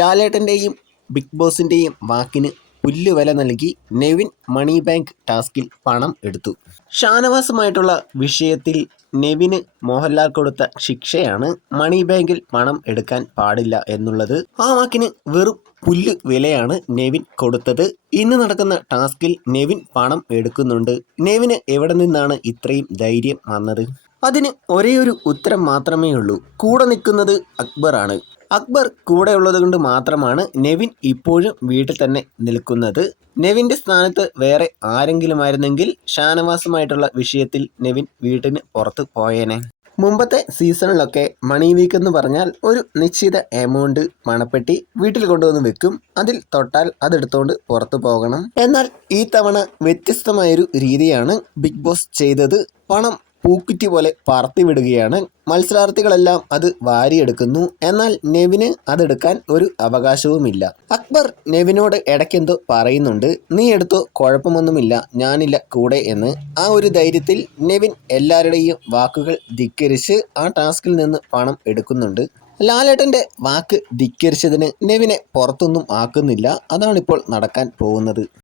ലാലേട്ടൻ്റെയും big ബോസിൻ്റെയും വാക്കിന് പുല്ലുവില നൽകി നെവിൻ മണി bank ടാസ്കിൽ പണം എടുത്തു. ഷാനവാസുമായിട്ടുള്ള വിഷയത്തിൽ നെവിന് മോഹൻലാൽ കൊടുത്ത ശിക്ഷയാണ് മണി ബാങ്കിൽ പണം എടുക്കാൻ പാടില്ല എന്നുള്ളത്. ആ വാക്കിന് വെറും പുല്ല് വിലയാണ് നെവിൻ കൊടുത്തത്. ഇന്ന് നടക്കുന്ന ടാസ്കിൽ നെവിൻ പണം എടുക്കുന്നുണ്ട്. നെവിന് എവിടെ നിന്നാണ് ഇത്രയും ധൈര്യം വന്നത്? അതിന് ഒരേയൊരു ഉത്തരം മാത്രമേ ഉള്ളൂ. കൂടെ നിൽക്കുന്നത് അക്ബറാണ്. അക്ബർ കൂടെയുള്ളത് കൊണ്ട് മാത്രമാണ് നെവിൻ ഇപ്പോഴും വീട്ടിൽ തന്നെ നിൽക്കുന്നത്. നെവിൻ്റെ സ്ഥാനത്ത് വേറെ ആരെങ്കിലുമായിരുന്നെങ്കിൽ ഷാനവാസുമായിട്ടുള്ള വിഷയത്തിൽ നെവിൻ വീട്ടിന് പുറത്ത് പോയേനെ. മുമ്പത്തെ സീസണിലൊക്കെ മണി വീക്ക് എന്ന് പറഞ്ഞാൽ ഒരു നിശ്ചിത എമൗണ്ട് പണപ്പെട്ടി വീട്ടിൽ കൊണ്ടുവന്ന് വെക്കും. അതിൽ തൊട്ടാൽ അതെടുത്തുകൊണ്ട് പുറത്തു പോകണം. എന്നാൽ ഈ തവണ വ്യത്യസ്തമായൊരു രീതിയാണ് ബിഗ് ബോസ് ചെയ്തത്. പണം പൂക്കുറ്റി പോലെ പറത്തി വിടുകയാണ്. മത്സരാർത്ഥികളെല്ലാം അത് വാരിയെടുക്കുന്നു. എന്നാൽ നെവിന് അതെടുക്കാൻ ഒരു അവകാശവുമില്ല. അക്ബർ നെവിനോട് ഇടയ്ക്കെന്തോ പറയുന്നുണ്ട്. നീ എടുത്തോ, കുഴപ്പമൊന്നുമില്ല, ഞാനില്ല കൂടെ എന്ന്. ആ ഒരു ധൈര്യത്തിൽ നെവിൻ എല്ലാവരുടെയും വാക്കുകൾ ധിക്കരിച്ച് ആ ടാസ്കിൽ നിന്ന് പണം എടുക്കുന്നുണ്ട്. ലാലേട്ടൻ്റെ വാക്ക് ധിക്കരിച്ചതിന് നെവിനെ പുറത്തൊന്നും ആക്കുന്നില്ല. അതാണിപ്പോൾ നടക്കാൻ പോകുന്നത്.